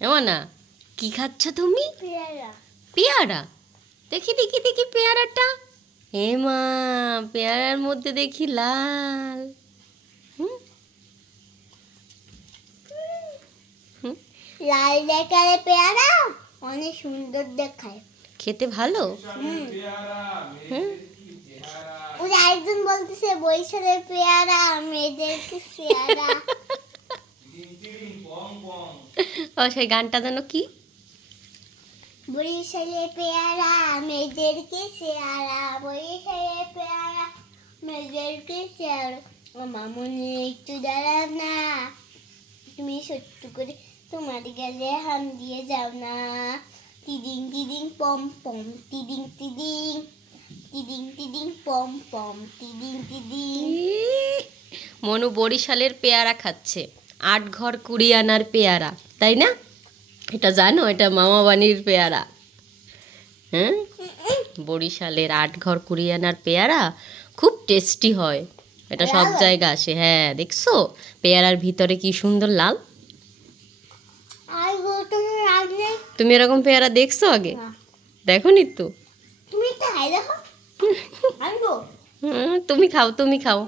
এমন না, কি খাচ্ছ তুমি? পেয়ারা। পেয়ারা? দেখি দেখি দেখি পেয়ারাটা। হে মা, পেয়ারার মধ্যে দেখি লাল। হুম, হুম, লাল দেখালে পেয়ারা অনেক সুন্দর দেখায়। খেতে ভালো। হুম, ওই একজন বলতেছে বরিশালের পেয়ারা মেয়েদেরকে পেয়ারা। ও সেই গানটা যেন কি? বরিশালের পেয়ারা মেয়েদেরকে পেয়ারা, বরিশালের পেয়ারা মেয়েদেরকে পেয়ারা। ও মামুনি একটু দাঁড়াও না, তুমি সত্য করে তোমার গেলে হাম দিয়ে যাও না। তিদিং তিদিং পম পম, তিদিং তিদিং, তিদিং তিদিং পম পম, তিদিং তিদিং। মনু বরিশালের পেয়ারা খাচ্ছে, 8 ঘর 20 আনার পেয়ারা, তাই না? এটা জানো, এটা মামাবাড়ির পেয়ারা। হ্যাঁ, বরিশালের 8 ঘর 20 আনার পেয়ারা খুব টেস্টি হয়। এটা সব জায়গা আসে। হ্যাঁ, দেখছো পেয়ারার ভিতরে কি সুন্দর লাল। আর গোটা রান্নে তুমি এরকম পেয়ারা দেখছো আগে? না। দেখোনি তো। তুমি একটা খাই দেখো। আনবো। তুমি খাও, তুমি খাও।